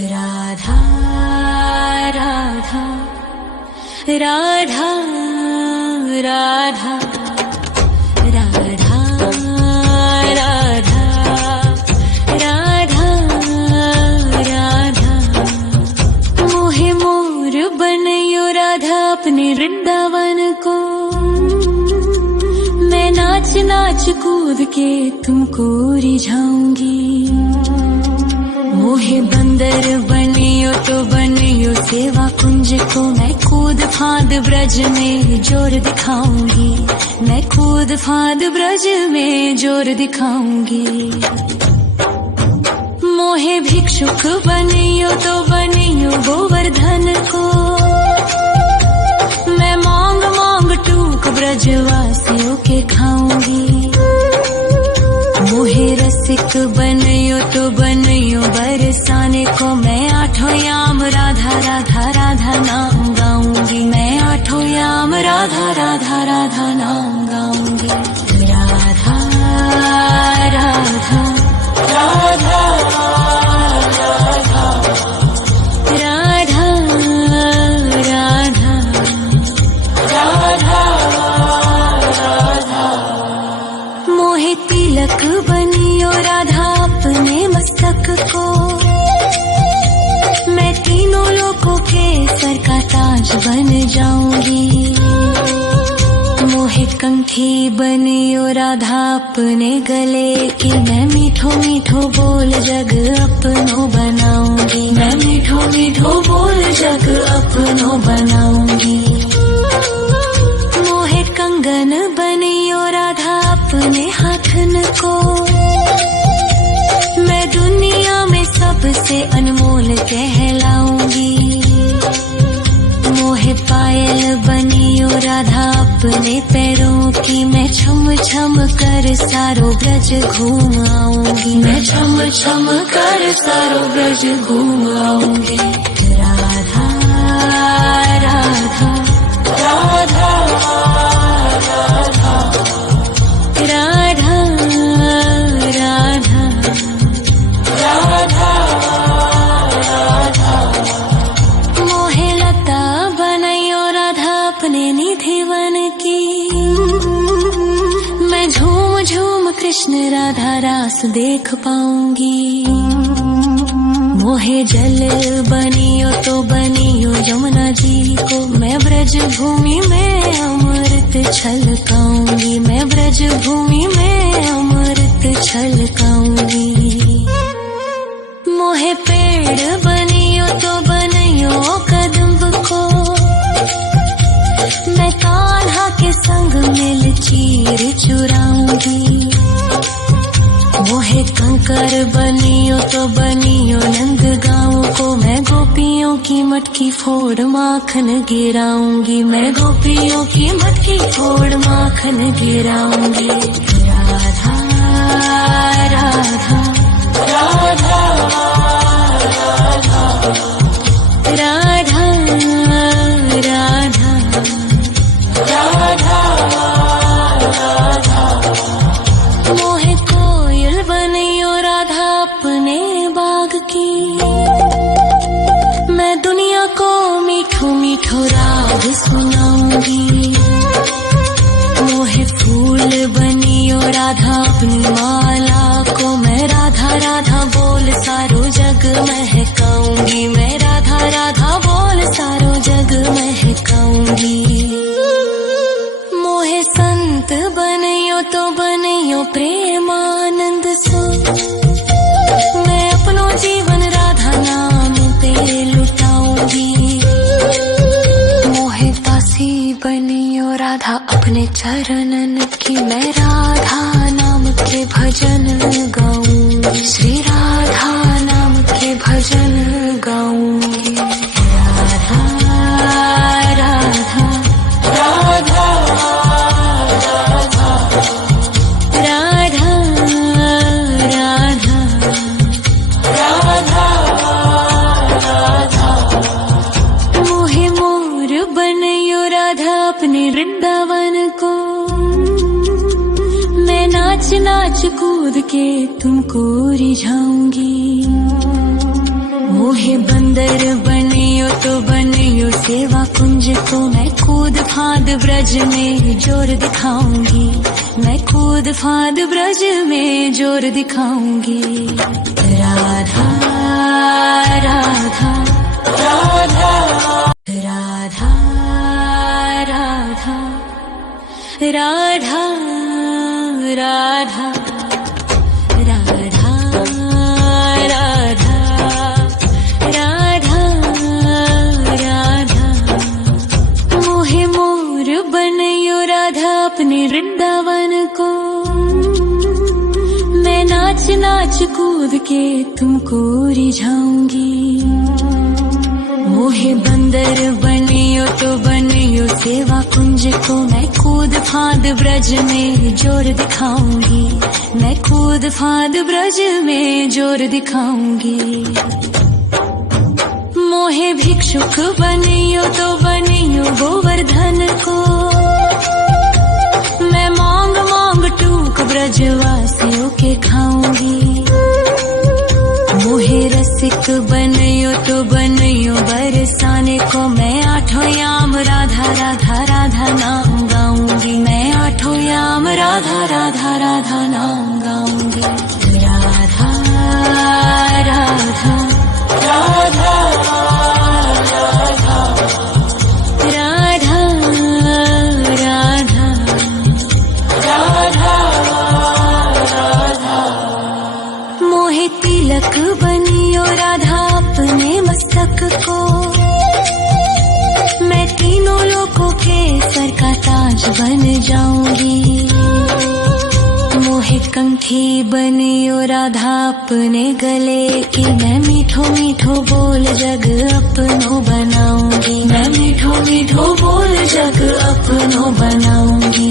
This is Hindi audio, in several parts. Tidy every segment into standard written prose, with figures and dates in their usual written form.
राधा राधा राधा राधा राधा राधा राधा राधा मोहे मोर बनयो राधा अपने वृंदावन को। मैं नाच नाच कूद के तुमको रिझाऊंगी। मोहे बंदर बनियो तो बनियो सेवा कुंज को। मैं कूद फांद ब्रज में जोर दिखाऊंगी। मैं कूद फांद ब्रज में जोर दिखाऊंगी। मोहे भिक्षुक बनियो तो बनियो गोवर्धन को। मैं मांग मांग टूक ब्रजवासियों के खाऊंगी। मोहे रसिक बनियो तो बनियो बरसाने को। मैं आठों याम राधा राधा राधा नाम गाऊंगी। मैं आठों याम राधा राधा राधा नाम गाऊंगी। राधा राधा राधा राधा राधा राधा राधा। मोहे तिलक बनियो राधा अपने मस्तक को। मैं तीनों लोगों के सर का ताज बन जाऊंगी। मोहे कंठी बनियो राधा अपने गले की। मैं मीठो मीठो बोल जग अपनो बनाऊंगी। मैं मीठो मीठो बोल जग अपनो बनाऊंगी। मोहे कंगन बनियो राधा अपने हाथन को। मैं दुनिया में सबसे अनमोल कहलाऊंगी। मोहे पायल बनियो राधा अपने पैरों की। मैं छम छम कर सारो ब्रज घूम आऊंगी। मैं छम छम कर सारो ब्रज घूम आऊंगी। राधा राधा राधा राधा राधा राधा राधा। मोहे लता बनयो राधा अपने निधि वन की। मैं झूम झूम कृष्ण राधा रास देख पाऊंगी। मोहे जल बनियो तो बनियो यमुना जी को। मैं ब्रज भूमि में अमृत छलकाऊंगी। मैं ब्रज भूमि में अमृत छलकाऊंगी। मोहे पेड़ बनियो तो बनियो कदम्ब को। मैं कान्हा के संग मिल चीर चुराऊंगी। मोहे कंकर बनियो तो बनियो नंद गाँव को। मैं गोपियों की मटकी फोड़ माखन गिराऊंगी। मैं गोपियों की मटकी फोड़ माखन गिराऊंगी। राधा राधा राधा राधा राधा राधा राधा। मोहे कोयल बनियो राधा अपने बाग की। मैं दुनिया को मीठो मीठो राग सुनाऊंगी। मोहे फूल बनियो राधा अपनी माला को। मैं राधा राधा बोल सारो जग महकाऊंगी। मैं राधा राधा बोल सारो जग महकाऊंगी। मोहे संत बनियो तो बनियो प्रेमानंद सो। मैं अपनो जीवन राधा नाम पे लुटाऊंगी। मोहे दासी बनियो राधा अपने चरणन की। मैं राधा नाम के भजन गाऊंगी। श्री राधा नाम के भजन गाऊंगी। राधा राधा राधा राधा राधा राधा। मोहे मोर बनयो राधा अपने वृंदावन को। मैं नाच नाच कूद के तुमको रिझाऊंगी। मोहे बंदर बनियो तो बनियो सेवा कुंज को, मैं कूद फांद ब्रज में जोर दिखाऊंगी, मैं कूद फांद ब्रज में जोर दिखाऊंगी। राधा राधा राधा राधा राधा राधा राधा राधा राधा राधा। मोहे मोर बनयो राधा अपने वृंदावन को, मैं नाच नाच कूद के तुमको रिझाऊंगी। मोहे बंदर बनियो तो बनियो सेवा कुंज को, मैं कूद फांद ब्रज में जोर दिखाऊंगी, मैं कूद फांद ब्रज में जोर दिखाऊंगी। मोहे भिक्षुक बनियो तो बनियो गोवर्धन को, मैं मांग मांग टूक ब्रजवासियों के खाऊंगी। मोहे रसिक बनियो तो बनियो बरसाने को, मैं आठों याम राधा राधा राधा नाम गाऊंगी, मैं आठों याम राधा राधा राधा नाम गाऊंगी। राधा राधा राधा राधा राधा राधा राधा। मोहे तिलक बनियो राधा अपने मस्तक को, मैं तीनों लोगों के सर का ताज बन जाऊंगी। मोहे कंठी बनियो राधा अपने गले की, मैं मीठो मीठो बोल जग अपनो बनाऊंगी, मैं मीठो मीठो बोल जग अपनो बनाऊंगी।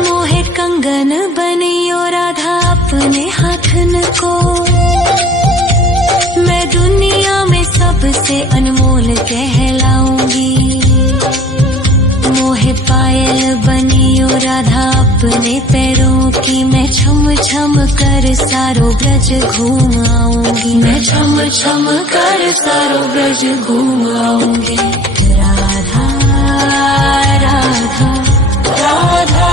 मोहे कंगन बनियो राधा अपने हाथन को, मैं दुनिया में सबसे अनमोल कहलाऊंगी। मोहे पायल बनियो राधा अपने पैरों की, मैं छम छम कर सारो ब्रज घूम आऊंगी, मैं छम छम कर सारो ब्रज घूम आऊंगी। राधा राधा राधा राधा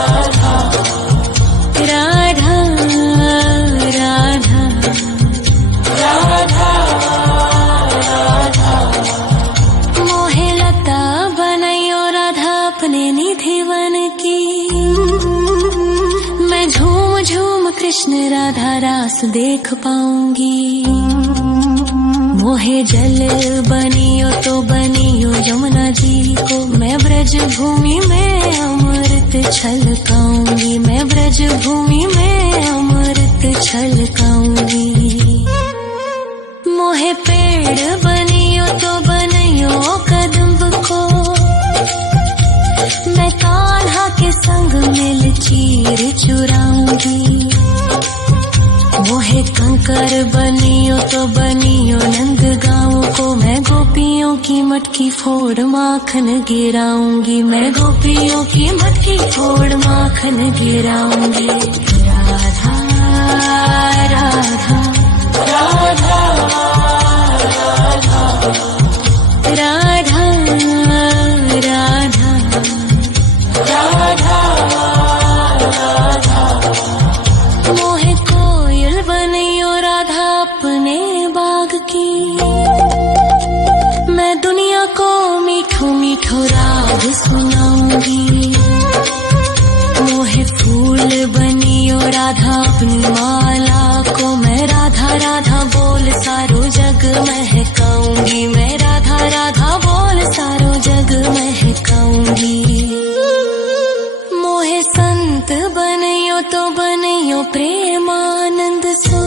राधा राधा राधा राधा। मोहे लता बनयो राधा अपने निधि वन की, मैं झूम झूम कृष्ण राधा रास देख पाऊंगी। मोहे जल बनियो तो बनियो यमुना जी को, मैं ब्रज भूमि में अमृत छलकाऊंगी, मैं ब्रज भूमि में अमृत छलकाऊंगी। मोहे पेड़ बनियो तो बनियो कदम्ब को, मैं कान्हा के संग मिल चीर चुराऊंगी। मोहे कंकर बनियो तो बनियो नंद गाँव को, मैं गोपियों की मटकी फोड़ माखन गिराऊंगी, मैं गोपियों की मटकी फोड़ माखन गिराऊंगी। राधा राधा राधा राधा राधा राधा राधा। मोहे कोयल बनियो राधा अपने बाग की, मैं दुनिया को मीठो मीठो राग सुनाऊंगी। मोहे फूल बनियो राधा अपनी माला को, मैं राधा राधा बोल सारो जग महकाऊंगी, मैं राधा राधा बोल सारो जग महकाऊंगी। मोहे संत बनियो तो बनियो प्रेमानंद सो,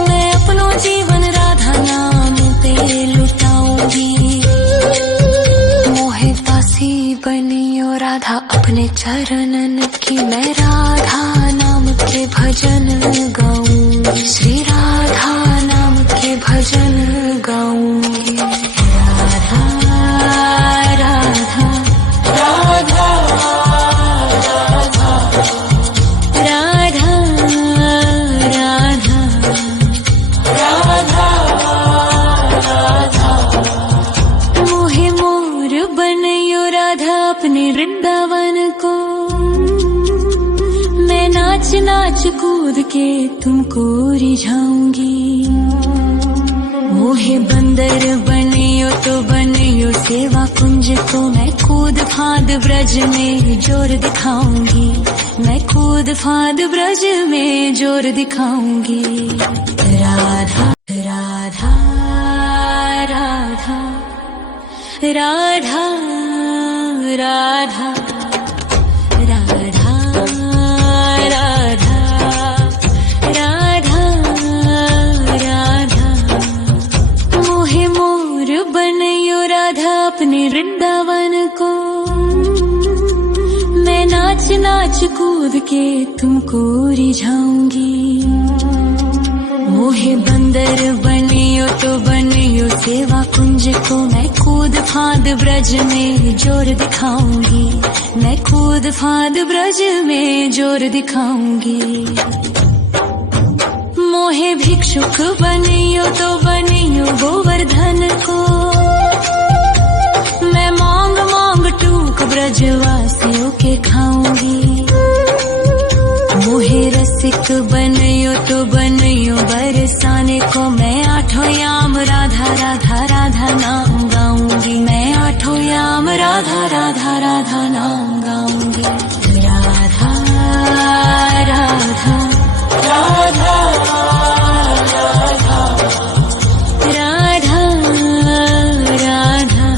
मैं अपनो जीवन राधा नाम पे लुटाऊंगी। मोहे दासी बनियो राधा अपने चरणन की, मैं राधा नाम के भजन गाऊंगी, श्री राधा नाम के भजन गाऊंगी। राधा राधा राधा राधा राधा राधा कूद के तुमको रिझाऊंगी। मोहे बंदर बनियो तो बनियो सेवा कुंज को, मैं कूद फांद ब्रज में जोर दिखाऊंगी। मैं कूद फांद ब्रज में जोर दिखाऊंगी। राधा राधा राधा राधा राधा राधा राधा राधा राधा। मोहे मोर बनयो राधा अपने वृंदावन को, मैं नाच नाच कूद के तुमको रिझाऊंगी। मोहे बंदर बनियो तो बनियो सेवा कुंज को, मैं कूद फांद ब्रज में जोर दिखाऊंगी। मैं कूद फांद ब्रज में जोर दिखाऊंगी। मोहे भिक्षुक बनियो तो बनियो गोवर्धन को, मैं मांग मांग टूक ब्रजवासियों के खाऊंगी। मोहे रसिक बनियो तो बनियो बरसाने को, मैं आठों याम राधा राधा राधा नाम गाऊंगी। मैं आठों याम राधा राधा राधा नाम गाऊंगी। राधा राधा राधा राधा राधा राधा राधा।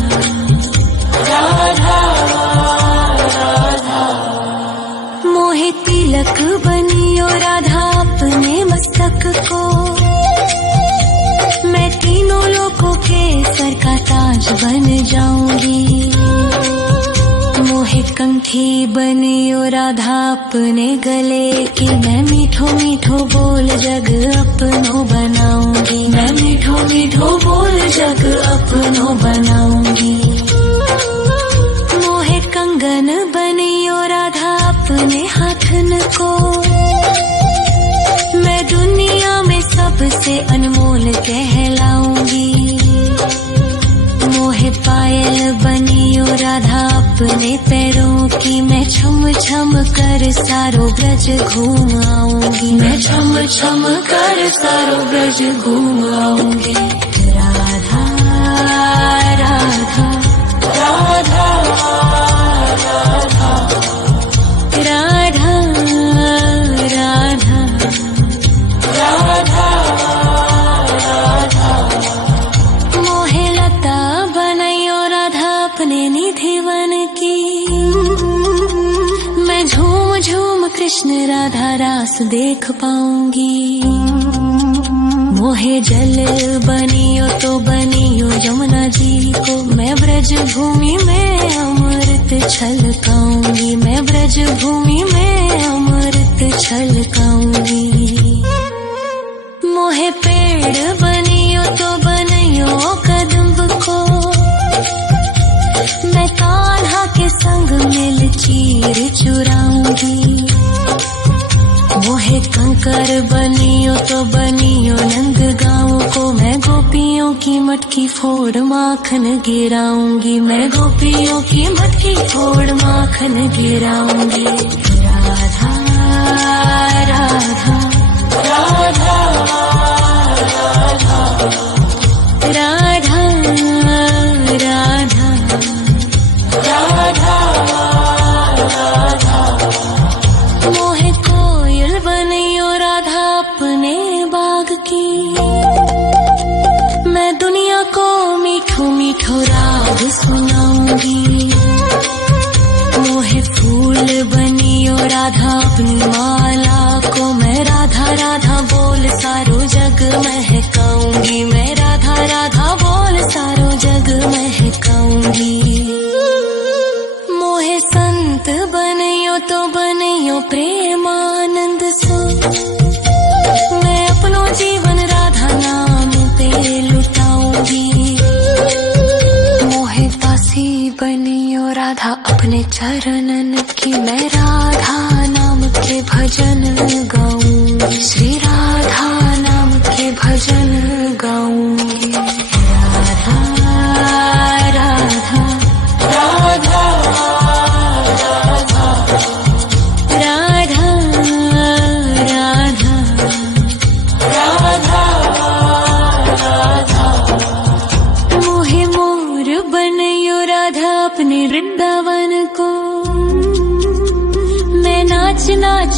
मोहे तिलक बनियो राधा अपने मस्तक को, मैं तीनों लोगों के सर का ताज बन जाऊंगी। मोहे कंठी बनियो राधा अपने गले की, मैं मीठो मीठो बोल जग अपनो बनाऊंगी। मैं मीठो मीठो बोल जग अपनो बनाऊंगी। मोहे कंगन बनियो राधा अपने हाथन को, मैं दुनिया में सबसे अनमोल कहलाऊंगी। मोहे पायल बनियो राधा अपने पैरों की, मैं छम छम कर सारो ब्रज घूम आऊंगी। मैं छम छम कर सारो ब्रज घूम आऊंगी। राधा राधा राधा राधा राधा राधा राधा। मोहे लता बनयो राधा अपने निधिवन की, मैं झूम झूम कृष्ण राधा रास देख पाऊंगी। मोहे जल बनियो तो बनियो यमुना जी को, मैं ब्रज भूमि में अमृत छलकाऊंगी। मैं ब्रज भूमि में अमृत छलकाऊंगी। मोहे पेड़ बनियो तो बनियो कदम्ब को, मैं कान्हा के संग मिल चीर चुराऊंगी। मोहे कंकर बनियो तो बनियो नंद गाँव को, मैं गोपियों की मटकी फोड़ माखन गिराऊंगी। मैं गोपियों की मटकी फोड़ माखन गिराऊंगी। राधा राधा राधा राधा राधा राधा राधा। मोहे कोयल बनियो राधा अपने बाग की, मैं दुनिया को मीठो मीठो राग सुनाऊंगी। मोहे फूल बनियो राधा अपनी माला को, मैं राधा राधा बोल सारो जग महकाऊंगी। मैं राधा राधा बोल सारो जग महकाऊंगी। मोहे संत बनियो तो बनियो प्रेमानंद सो, मैं अपनो जीवन राधा नाम पे लुटाऊंगी। मोहे दासी बनियो राधा अपने चरणन की, मैं राधा नाम के भजन गाऊंगी। श्री राधा नाम के भजन गाऊंगी। राधा राधा राधा राधा राधा राधा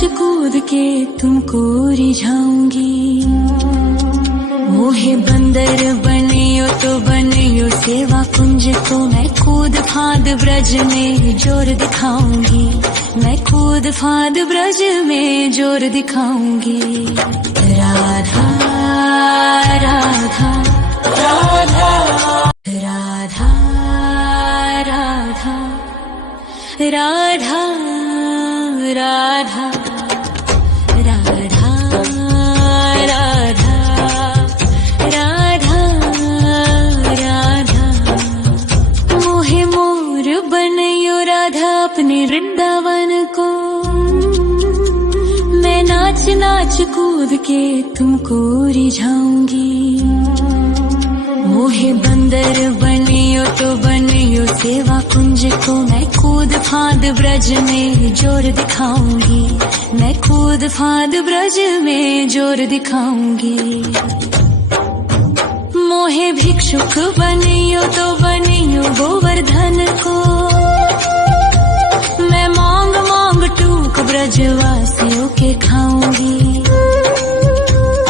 नाच कूद के तुमको रिझाऊंगी। मोहे बंदर बनियो तो बनियो सेवा कुंज को, मैं कूद फांद ब्रज में जोर दिखाऊंगी। मैं कूद फांद ब्रज में जोर दिखाऊंगी। राधा राधा राधा राधा राधा राधा राधा राधा राधा राधा राधा। मोहे मोर बनयो राधा अपने वृंदावन को, मैं नाच नाच कूद के तुमको रिझाऊंगी। मोहे बंदर बनियो तो बनियो सेवा कुंज को, मैं कूद फांद ब्रज में जोर दिखाऊंगी। मैं कूद फांद ब्रज में जोर दिखाऊंगी। मोहे भिक्षुक बनियो तो बनियो गोवर्धन को, मैं मांग मांग टूक ब्रजवासियों के खाऊंगी।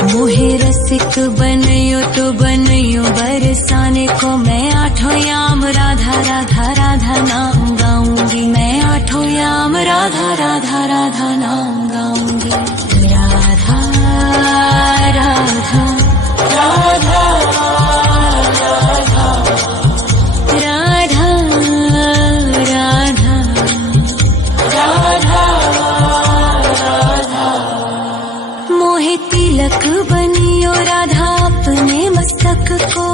मोहे रसिक बनियो तो बनियो बरसाने को, मैं आठों याम राधा राधा राधा नाम गाऊंगी। मैं आठों याम राधा राधा राधा नाम गाऊंगी। राधा राधा राधा राधा राधा राधा राधा। मोहे तिलक बनियो राधा अपने मस्तक को,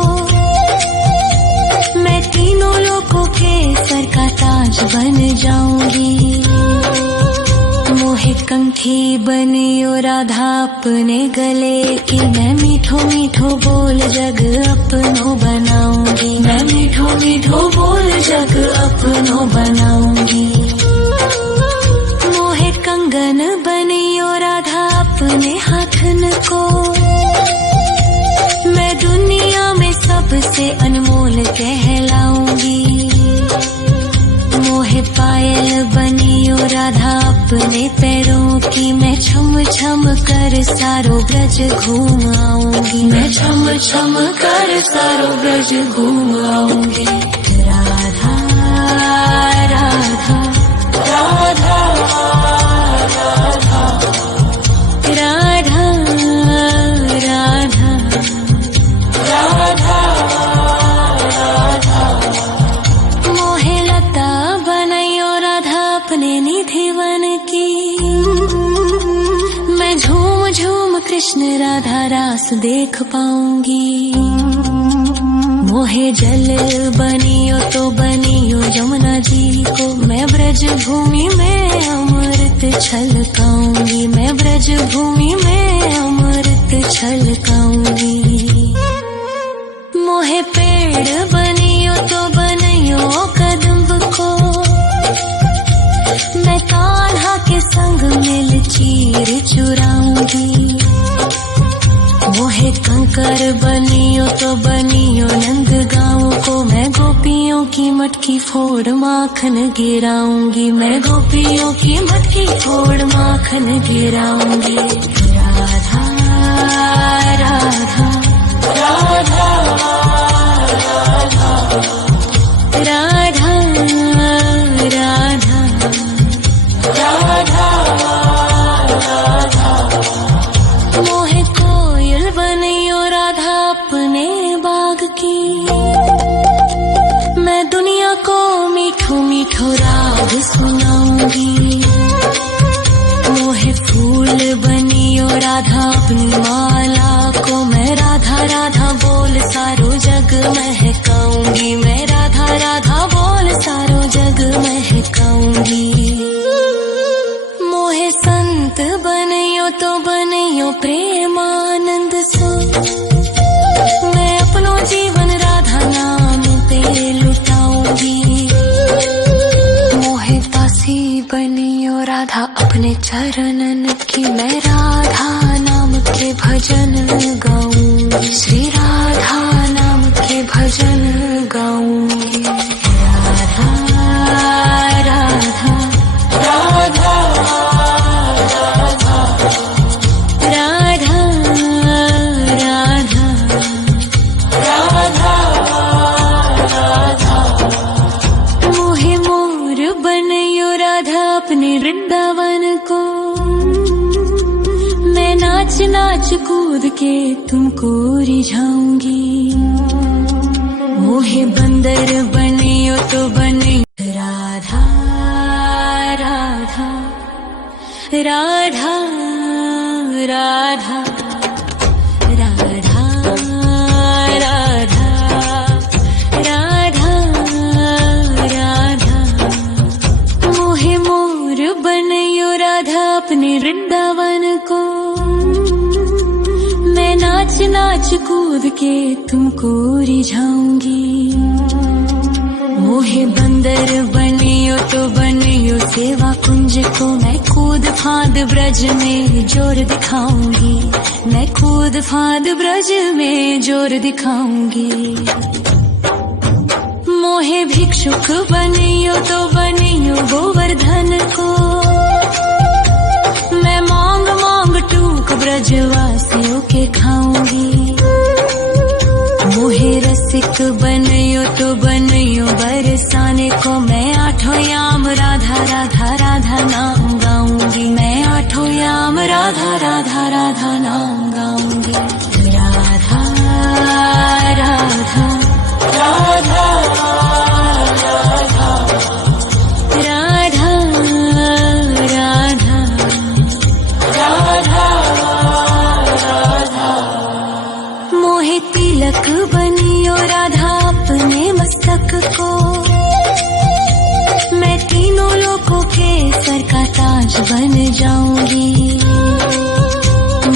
मैं तीनों लोगों के सर का ताज बन जाऊंगी। मोहे कंठी बनियो राधा अपने गले की, मैं मीठो मीठो बोल जग अपनो बनाऊंगी। मैं मीठो मीठो बोल जग अपनो बनाऊंगी। मोहे कंगन बनियो राधा अपने हाथन को, मैं दुनिया में सबसे अनमोल कहलाऊंगी। मोहे पायल बनियो राधा अपने पैरों की, मैं छम छम कर सारो ब्रज घूम आऊंगी। मैं छम छम कर सारो ब्रज घूम आऊंगी। राधा राधा राधा राधा राधा राधा राधा राधा। मोहे लता बनयो राधा अपने निधि वन की, मैं झूम झूम कृष्ण राधा रास देख पाऊंगी। मोहे जल बनियो तो बनियो यमुना जी को, मैं ब्रज भूमि में अमृत छलकाऊंगी। मैं ब्रज भूमि में अमृत छलकाऊंगी। मोहे पेड़ बनियो तो बनियो कदम्ब को, मैं कान्हा के संग मिल चीर चुराऊंगी। मोहे कंकर बनियो तो बनियो नंद गाँव को, मैं गोपियों की मटकी फोड़ माखन गिराऊंगी। मैं गोपियों की मटकी फोड़ माखन गिराऊंगी। राधा राधा राधा राधा राधा राधा राधा। मोहे कोयल बनियो राधा अपने बाग की, मैं दुनिया को मीठो मीठो राग सुनाऊंगी। मोहे फूल बनियो राधा अपनी माला को, मैं राधा राधा बोल सारो जग महकाऊंगी। मैं राधा राधा बोल सारो जग महकाऊंगी। मोहे संत बनियो तो बनियो प्रेमानंद सो, मैं अपनो जीवन राधा नाम पे लुटाऊंगी। मोहे दासी बनियो राधा अपने चरणन की, मैं राधा नाम के भजन गाऊंगी। श्री राधा नाम के भजन गाऊंगी। राधा राधा राधा राधा कूद के तुमको रिझाऊंगी। मोहे बंदर बनियो तो बनियो राधा राधा राधा राधा राधा राधा राधा राधा। मोहे मोर बनियो राधा अपने वृंदावन को। मैं नाच नाच कूद के तुमको रिझाऊंगी। मोहे बंदर बनियो तो बनियो सेवा कुंज को। मैं कूद फांद ब्रज में जोर दिखाऊंगी। मैं कूद फांद ब्रज में जोर दिखाऊंगी। मोहे भिक्षुक बनियो तो बनियो गोवर्धन को। मैं मांग मांग टूक ब्रजवासियों के खाऊंगी। मोहे रसिक बनियो तो बनियो बरसाने को। मैं आठों याम राधा राधा राधा नाम गाऊंगी। मैं आठों याम राधा राधा राधा नाम गाऊंगी। राधा राधा राधा राधा राधा राधा राधा। मोहे तिलक बनियो राधा अपने मस्तक को। मैं तीनों लोगों के सर का ताज बन जाऊंगी।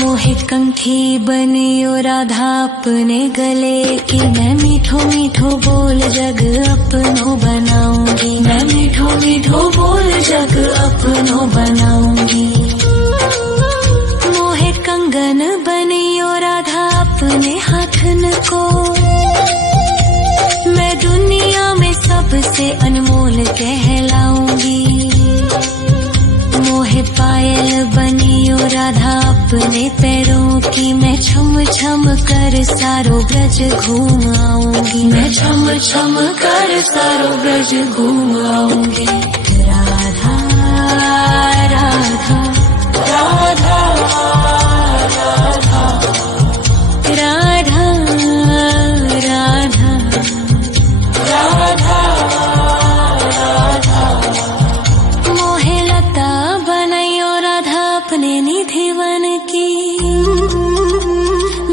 मोहे कंठी बनियो राधा अपने गले की। मैं मीठो मीठो बोल जग अपनो बनाऊंगी। मैं मीठो मीठो बोल जग अपनो बनाऊंगी। मोहे कंगन बनियो राधा अपने हाथन को। मैं दुनिया में सबसे अनमोल कहलाऊंगी। मोहे पायल बनियो राधा अपने पैरों की। मैं छम छम कर सारो ब्रज घूम आऊंगी। मैं छम छम कर सारो ब्रज घूम आऊंगी। राधा राधा राधा राधा राधा राधा राधा। मोहे लता बनियो राधा अपने निधिवन की।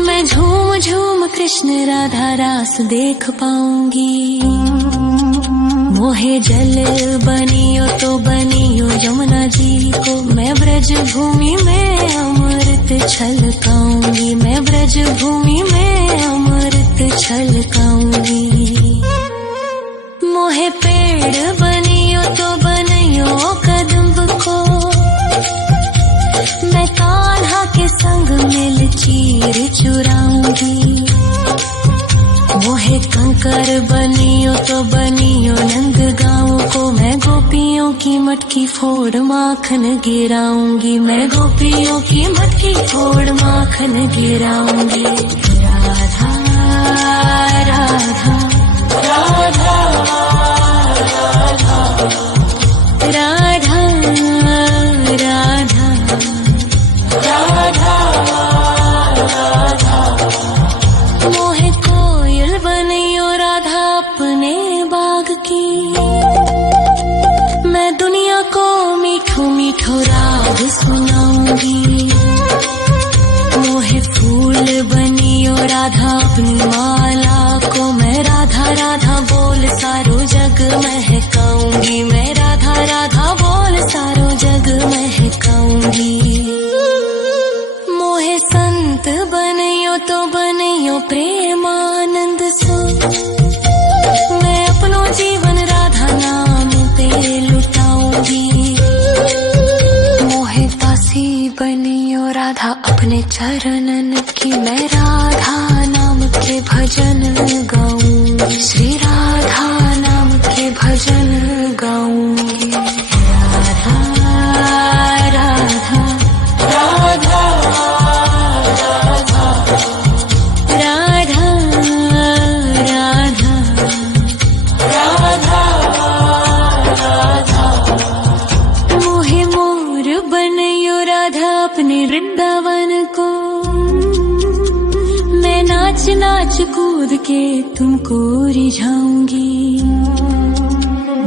मैं झूम झूम कृष्ण राधा रास देख पाऊंगी। मोहे जल बनियो तो बनियो यमुना जी को। मैं ब्रज भूमि में अमृत छलकाऊंगी। मैं ब्रज भूमि में अमृत छलकाऊंगी। मोहे पेड़ बनियो तो बनियो कदम्ब को। मैं कान्हा के संग मिल चीर चुराऊंगी। मोहे कंकर बनियो तो बनियो नंद गाँव को। मैं गोपियों की मटकी फोड़ माखन गिराऊंगी। मैं गोपियों की मटकी फोड़ माखन गिराऊंगी। राधा राधा राधा राधा राधा राधा राधा। मोहे कोयल बनियो राधा अपने बाग की। मैं दुनिया को मीठो मीठो राग सुनाऊंगी। मोहे फूल बनियो राधा अपनी माला को। मैं राधा राधा बोल सारो जग महकाऊंगी। मैं राधा राधा बोल सारो जग महकाऊंगी। मोहे संत बनियो तो बनियो प्रेमानंद सो। मैं अपनो जीवन राधा नाम पे लुटाऊंगी। मोहे दासी बनियो राधा अपने चरणन की। मैं राधा नाम के भजन गाऊंगी। श्री राधा नाम के भजन गाऊंगी। राधा राधा राधा राधा राधा राधा राधा। मोहे मोर बनियो राधा अपने वृंदावन को। नाच कूद के तुमको रिझाऊंगी।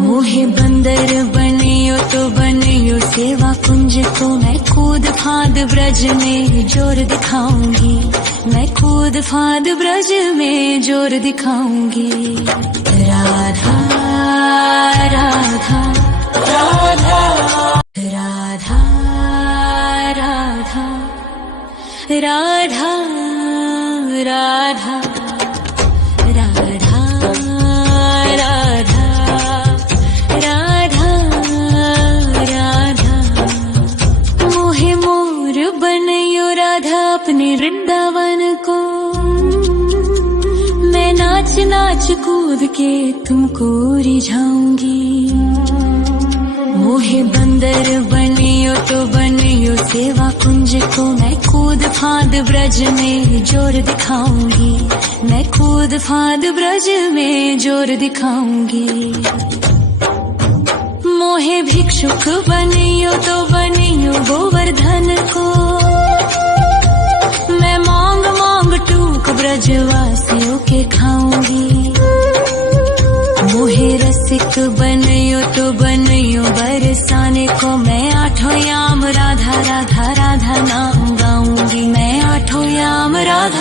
मोहे बंदर बनियो तो बनियो सेवा कुंज को, मैं कूद फांद ब्रज में जोर दिखाऊंगी। मैं कूद फांद ब्रज में जोर दिखाऊंगी। राधा राधा राधा राधा राधा राधा राधा राधा राधा राधा राधा। मोहे मोर बनयो राधा अपने वृंदावन को, मैं नाच नाच कूद के तुमको रिझाऊंगी। मोहे बंदर बनियो तो बनियो सेवा कुंज को, मैं कूद फांद ब्रज में जोर दिखाऊंगी। मैं कूद फांद ब्रज में जोर दिखाऊंगी। मोहे भिक्षुक बनियो तो बनियो गोवर्धन को, मैं मांग मांग टूक ब्रजवासियों के खाऊंगी। मोहे रसिक बनियो तो बनियो बरसाने को, मैं आठों याम राधा राधा राधा नाम